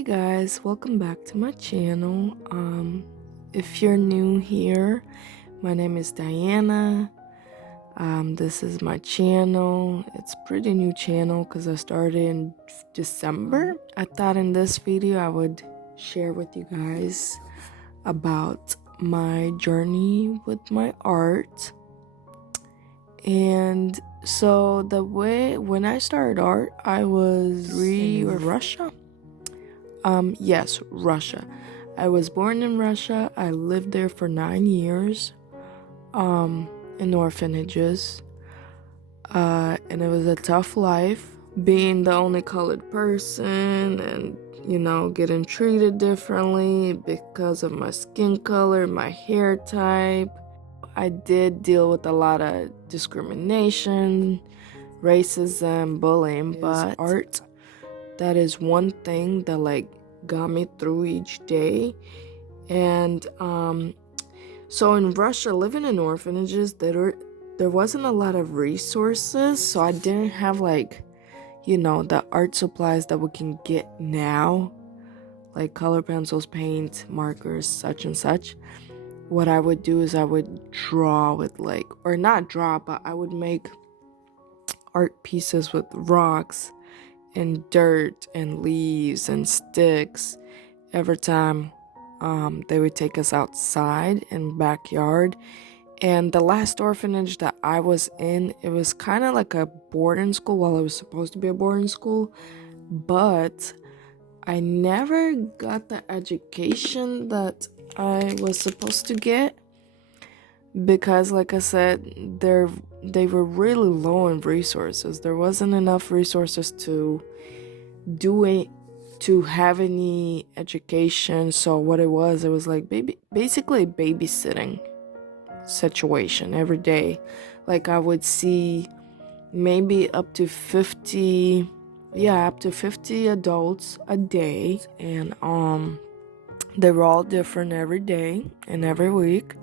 Hey guys, welcome back to my channel. If you're new here, my name is Diana. This is my channel. It's a pretty new channel because I started in December. I thought in this video I would share with you guys about my journey with my art. And so when I started art, I was in Russia. Yes, Russia. I was born in Russia. I lived there for 9 years, in orphanages. And it was a tough life, being the only colored person and, getting treated differently because of my skin color, my hair type. I did deal with a lot of discrimination, racism, bullying, but art, that is one thing that got me through each day. And so in Russia, living in orphanages, there wasn't a lot of resources, so I didn't have the art supplies that we can get now, like color pencils, paint, markers, such and such. What I would do is I would draw with or not draw, but I would make art pieces with rocks and dirt and leaves and sticks every time they would take us outside in backyard. And the last orphanage that I was in, it was kind of like a boarding school. Well, it was supposed to be a boarding school, but I never got the education that I was supposed to get because, like I said, they were really low in resources. There wasn't enough resources to have any education. So what it was like basically babysitting situation every day. Like I would see maybe up to 50 adults a day, and they were all different every day and every week.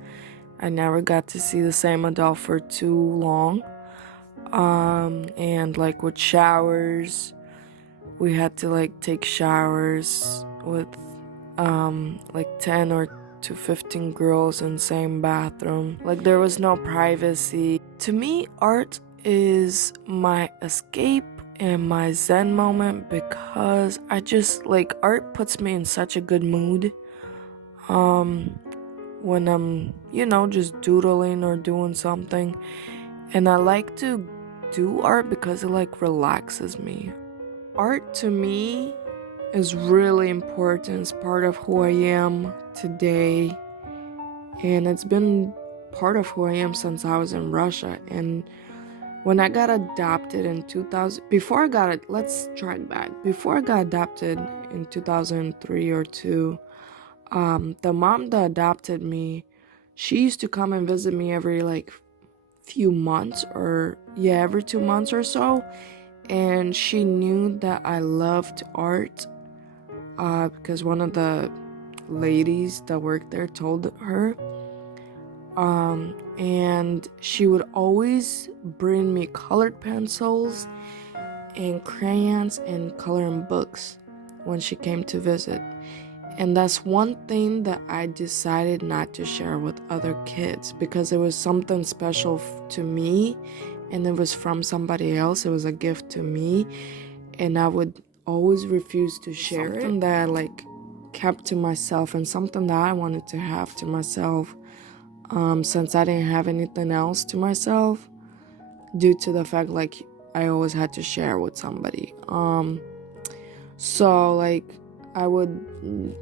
I never got to see the same adult for too long. And with showers, we had to take showers with 10 or to 15 girls in the same bathroom. There was no privacy. To me, art is my escape and my zen moment because I just art puts me in such a good mood when I'm just doodling or doing something. And I like to do art because it relaxes me. Art to me is really important. It's part of who I am today, and it's been part of who I am since I was in Russia. And when I got adopted in 2000, let's track back. Before I got adopted in 2003 or 2, the mom that adopted me, she used to come and visit me every few months, or every 2 months or so. And she knew that I loved art because one of the ladies that worked there told her. And she would always bring me colored pencils and crayons and coloring books when she came to visit. And that's one thing that I decided not to share with other kids because it was something special to me, and it was from somebody else. It was a gift to me, and I would always refuse to share it. Something that I kept to myself, and something that I wanted to have to myself, since I didn't have anything else to myself, due to the fact I always had to share with somebody. So I would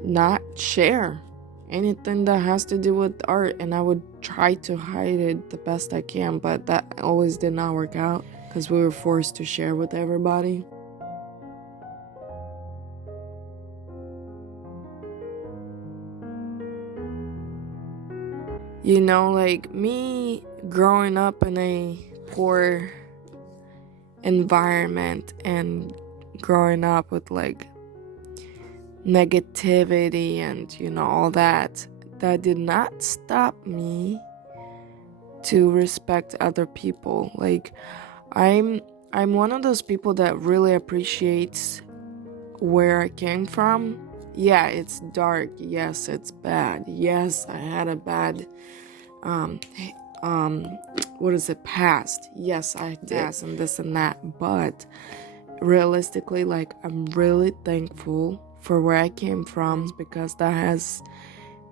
not share anything that has to do with art, and I would try to hide it the best I can, but that always did not work out because we were forced to share with everybody. Me growing up in a poor environment and growing up with negativity and all that did not stop me to respect other people. I'm one of those people that really appreciates where I came from yeah, it's dark. Yes, it's bad. Yes, I had a bad um what is it, past. Yes, I did, and this and that, but realistically, like, I'm really thankful for where I came from, because that has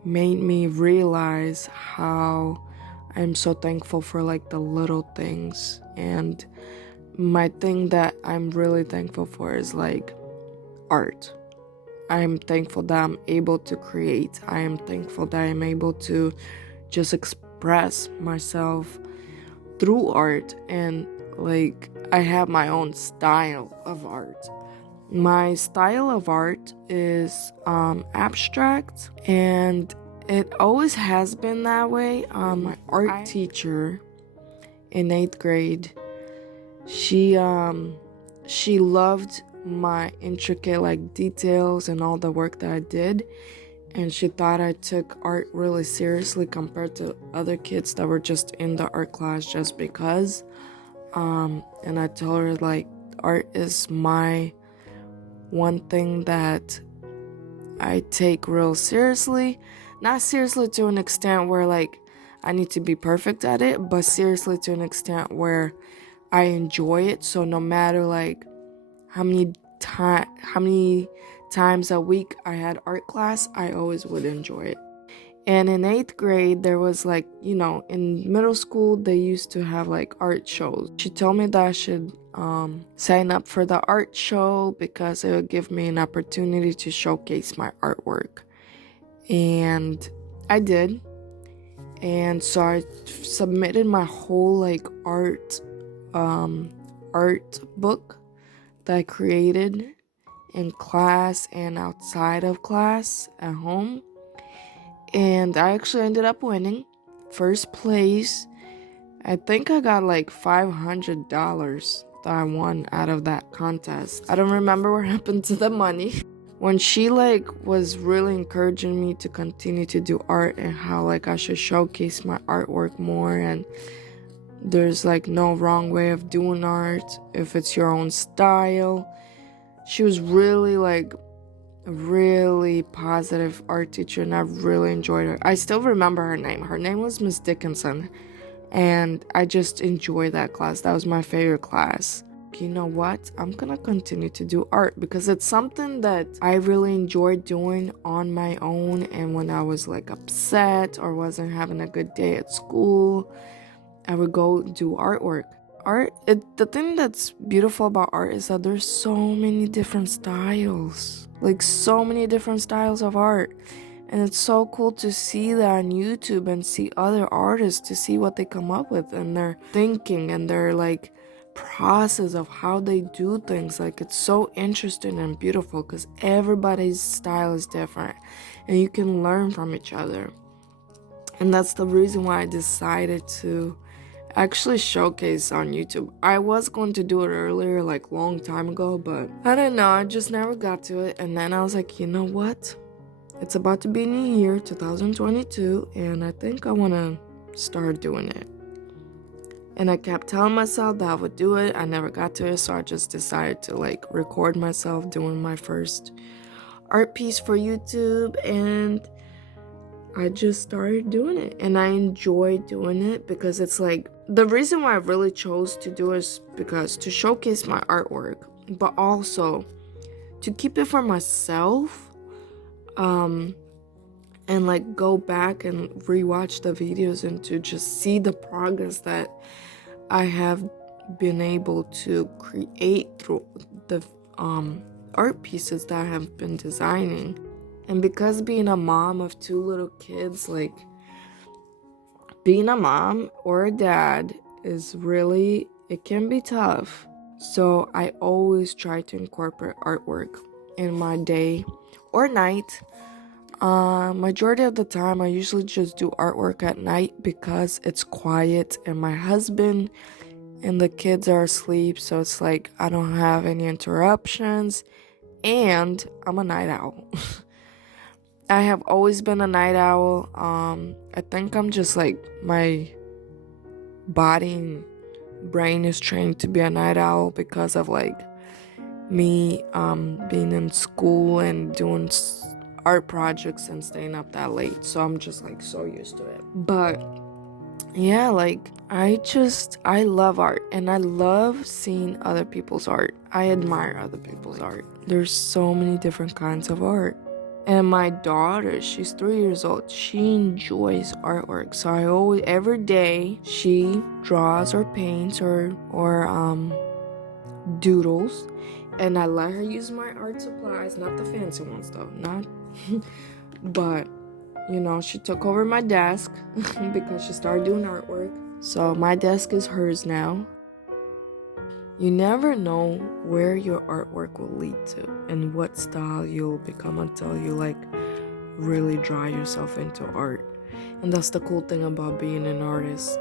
made me realize how I'm so thankful for like the little things. And my thing that I'm really thankful for is like art. I'm thankful that I'm able to create. I am thankful that I'm able to just express myself through art, and like I have my own style of art. My style of art is abstract, and it always has been that way. My art teacher in 8th grade, she loved my intricate like details and all the work that I did, and she thought I took art really seriously compared to other kids that were just in the art class just because. And I told her like art is my one thing that I take real seriously. Not seriously to an extent where like I need to be perfect at it, but seriously to an extent where I enjoy it. So no matter like how many times a week I had art class, I always would enjoy it. And in 8th grade, there was like, in middle school, they used to have like art shows. She told me that I should sign up for the art show because it would give me an opportunity to showcase my artwork. And I did. And so I submitted my whole like art book that I created in class and outside of class at home. And I actually ended up winning first place. I think I got like $500 that I won out of that contest. I don't remember what happened to the money. When she like was really encouraging me to continue to do art and how like I should showcase my artwork more, and there's like no wrong way of doing art if it's your own style. She was really like a really positive art teacher, and I really enjoyed her. I still remember her name. Her name was Miss Dickinson, and I just enjoyed that class. That was my favorite class. You know what? I'm gonna continue to do art because it's something that I really enjoyed doing on my own, and when I was like upset or wasn't having a good day at school, I would go do artwork. The thing that's beautiful about art is that there's so many different styles. Like so many different styles of art. And it's so cool to see that on YouTube and see other artists, to see what they come up with and their thinking and their like process of how they do things. Like it's so interesting and beautiful because everybody's style is different and you can learn from each other. And that's the reason why I decided to actually showcase on YouTube. I was going to do it earlier, like long time ago, but I don't know, I just never got to it. And then I was like, you know what? It's about to be new year, 2022, and I think I want to start doing it. And I kept telling myself that I would do it. I never got to it, so I just decided to like record myself doing my first art piece for YouTube, and I just started doing it, and I enjoy doing it because it's like the reason why I really chose to do it is because to showcase my artwork, but also to keep it for myself, and like go back and rewatch the videos and to just see the progress that I have been able to create through the art pieces that I have been designing. And because being a mom of 2 little kids, like being a mom or a dad is really, it can be tough. So I always try to incorporate artwork in my day or night. Majority of the time, I usually just do artwork at night because it's quiet and my husband and the kids are asleep. So it's like I don't have any interruptions, and I'm a night owl. I have always been a night owl. I think I'm just like my body and brain is trained to be a night owl because of like me being in school and doing art projects and staying up that late, so I'm just like so used to it. But yeah, like I love art, and I love seeing other people's art. I admire other people's art. There's so many different kinds of art. And my daughter, she's 3 years old. She enjoys artwork. So I always, every day, she draws or paints or doodles, and I let her use my art supplies, not the fancy ones though, not. But you know, she took over my desk because she started doing artwork. So my desk is hers now. You never know where your artwork will lead to and what style you'll become until you like really draw yourself into art. And that's the cool thing about being an artist.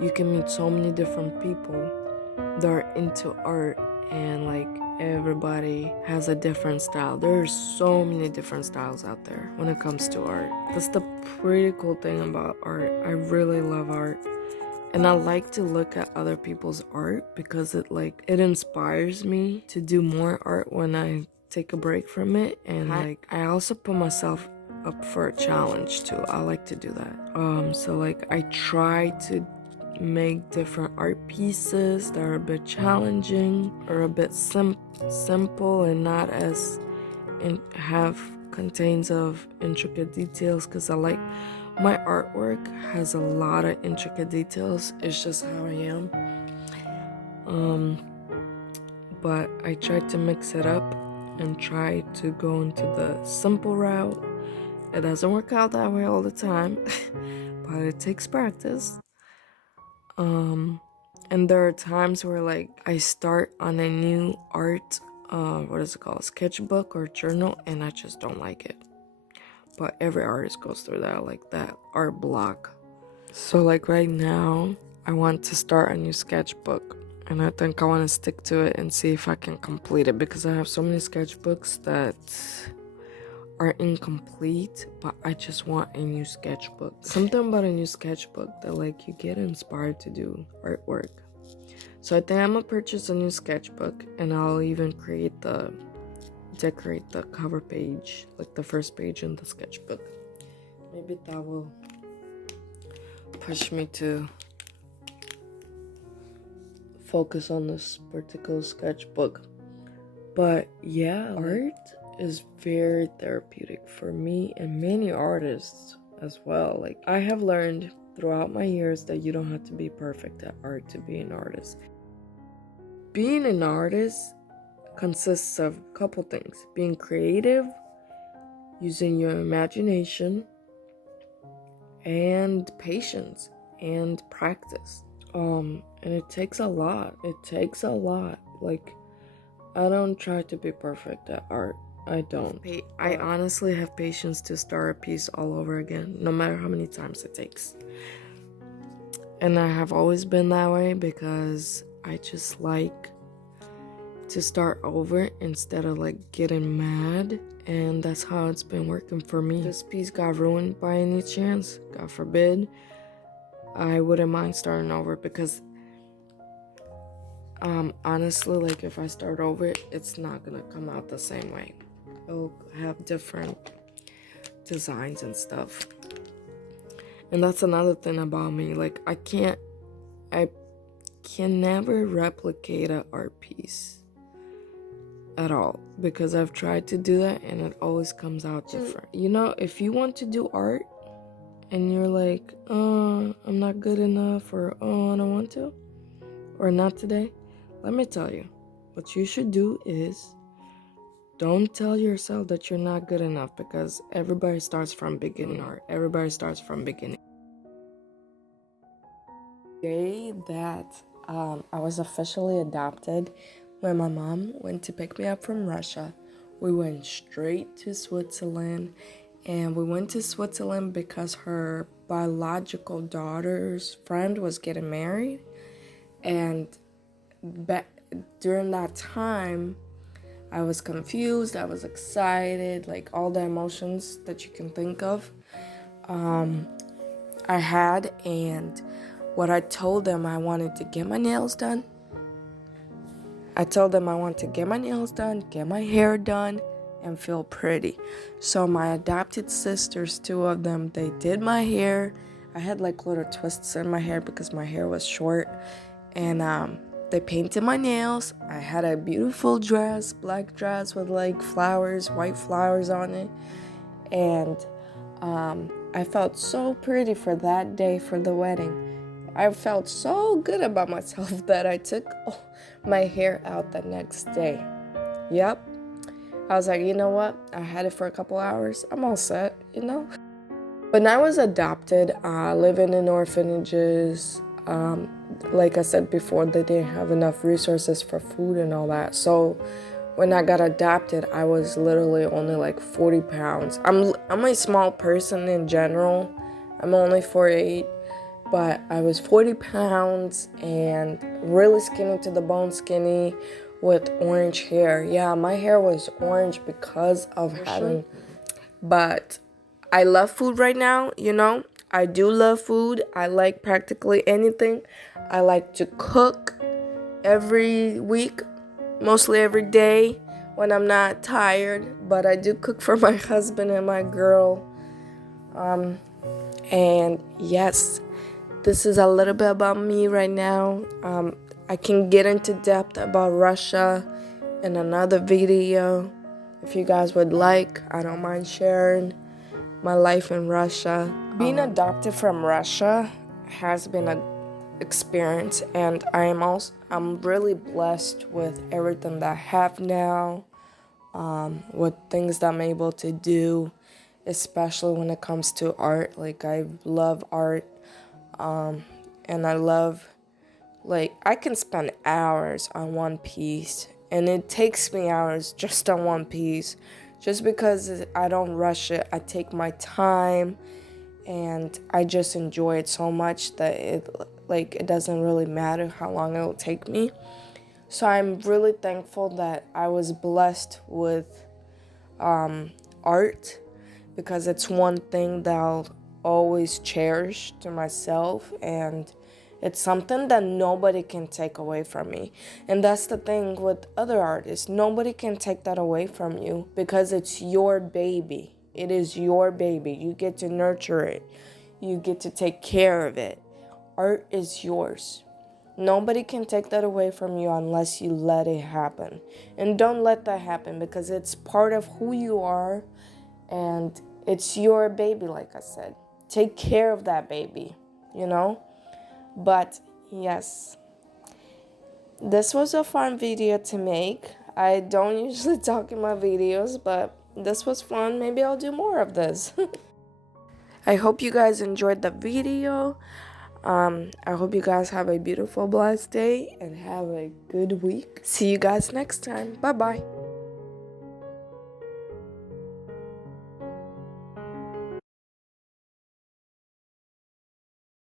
You can meet so many different people that are into art, and like everybody has a different style. There's so many different styles out there when it comes to art. That's the pretty cool thing about art. I really love art. And I like to look at other people's art because it inspires me to do more art when I take a break from it. And like I also put myself up for a challenge too. I like to do that. So like I try to make different art pieces that are a bit challenging or a bit simple and not as contains of intricate details, because I like my artwork has a lot of intricate details. It's just how I am. But I try to mix it up and try to go into the simple route. It doesn't work out that way all the time, but it takes practice. And there are times where like I start on a new art, sketchbook or journal, and I just don't like it. But every artist goes through that art block. So like right now, I want to start a new sketchbook, and I think I want to stick to it and see if I can complete it, because I have so many sketchbooks that are incomplete, but I just want a new sketchbook. Something about a new sketchbook that like you get inspired to do artwork. So I think I'm gonna purchase a new sketchbook, and I'll even decorate the cover page, like the first page in the sketchbook. Maybe that will push me to focus on this particular sketchbook. But yeah, art is very therapeutic for me and many artists as well. Like I have learned throughout my years that you don't have to be perfect at art to be an artist. Being an artist consists of a couple things: being creative, using your imagination, and patience and practice. And it takes a lot. Like I don't try to be perfect at art. I don't. I honestly have patience to start a piece all over again, no matter how many times it takes. And I have always been that way because I just like to start over instead of like getting mad. And that's how it's been working for me. This piece got ruined by any chance, God forbid, I wouldn't mind starting over, because honestly, like if I start over, it's not gonna come out the same way. It'll have different designs and stuff. And that's another thing about me. Like I can never replicate an art piece at all, because I've tried to do that and it always comes out different. You know, if you want to do art and you're like, oh, I'm not good enough, or oh, I don't want to, or not today, let me tell you, what you should do is don't tell yourself that you're not good enough, because everybody starts from beginning art. Everybody starts from beginning. The day that I was officially adopted, when my mom went to pick me up from Russia, we went straight to Switzerland. And we went to Switzerland because her biological daughter's friend was getting married. And during that time, I was confused, I was excited, like all the emotions that you can think of, I had. And what I told them, I wanted to get my nails done. I told them I wanted to get my nails done, get my hair done, and feel pretty. So my adopted sisters, two of them, they did my hair. I had like little twists in my hair because my hair was short, and they painted my nails. I had a beautiful dress, black dress with like flowers, white flowers on it, and I felt so pretty for that day for the wedding. I felt so good about myself that I took my hair out the next day. Yep. I was like, you know what? I had it for a couple hours. I'm all set, you know? When I was adopted, living in orphanages, like I said before, they didn't have enough resources for food and all that. So when I got adopted, I was literally only like 40 pounds. I'm a small person in general. I'm only 4'8", but I was 40 pounds and really skinny to the bone skinny with orange hair. Yeah, my hair was orange because of having, but I love food right now, you know. I do love food. I like practically anything. I like to cook every week, mostly every day when I'm not tired, but I do cook for my husband and my girl. And yes, this is a little bit about me right now. I can get into depth about Russia in another video if you guys would like. I don't mind sharing my life in Russia. Being adopted from Russia has been an experience, and I'm really blessed with everything that I have now, with things that I'm able to do, especially when it comes to art. Like, I love art, and I love, like, I can spend hours on one piece, and it takes me hours just on one piece, just because I don't rush it. I take my time, and I just enjoy it so much that it doesn't really matter how long it will take me. So I'm really thankful that I was blessed with art, because it's one thing that I'll always cherish to myself, and it's something that nobody can take away from me. And that's the thing with other artists. Nobody can take that away from you because it's your baby. It is your baby. You get to nurture it. You get to take care of it. Art is yours. Nobody can take that away from you unless you let it happen. And don't let that happen, because it's part of who you are, and it's your baby, like I said. Take care of that baby, you know? But yes, this was a fun video to make. I don't usually talk in my videos, but this was fun. Maybe I'll do more of this. I hope you guys enjoyed the video. I hope you guys have a beautiful, blessed day and have a good week. See you guys next time. Bye-bye.